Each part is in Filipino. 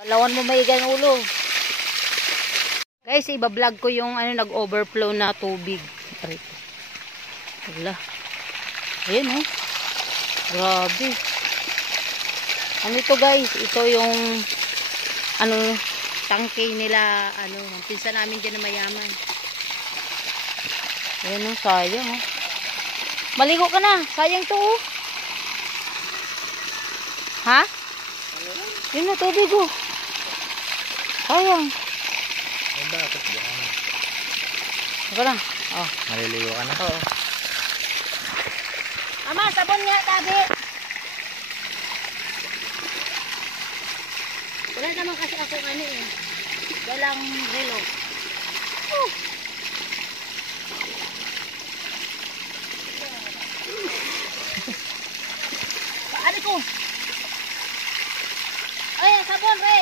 Balawan mo maigan ulo. Guys, iba-vlog ko yung nag-overflow na tubig. Wala. Ayan oh. Grabe. Ano ito guys? Ito yung tangke nila, pinsan namin dyan na mayaman. Ayan oh, sayang oh. Maligo ka na. Sayang to oh. Ha? Yun na, tubig oh. Sayang. Bakit yan? Ako lang. Oh. Maliligo ka na? Oo. Ama, sabon nga, tabi. Wala naman kasi ako eh. Walang relo. Ano ko? Ay, sabon, re.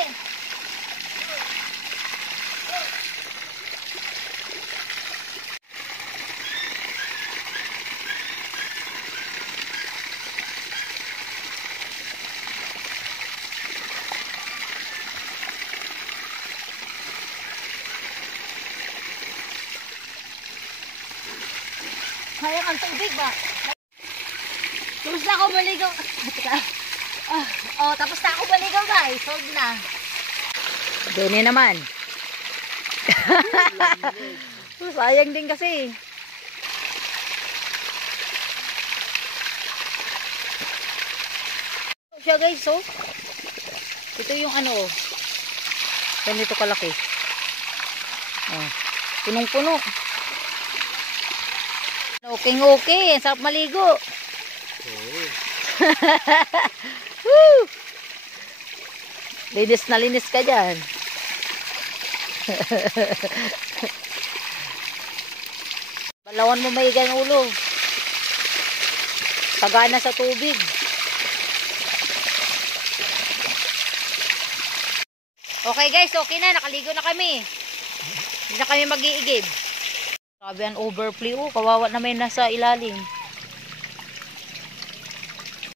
Sayang ang tubig ba? Tapos na ako maligaw. Tapos na ako maligaw guys. Hold na. Dini naman. Sayang din kasi. Siya guys, so. Ito yung ganito kalaki. Punong-puno. Okay. Sarap maligo. Woo! Linis na linis ka dyan. Balawan mo maigan ulo. Tagana sa tubig. Okay guys, okay na. Nakaligo na kami. Hindi na kami mag-iigib. Sabi ang overflow. Kawawa na may nasa ilalim.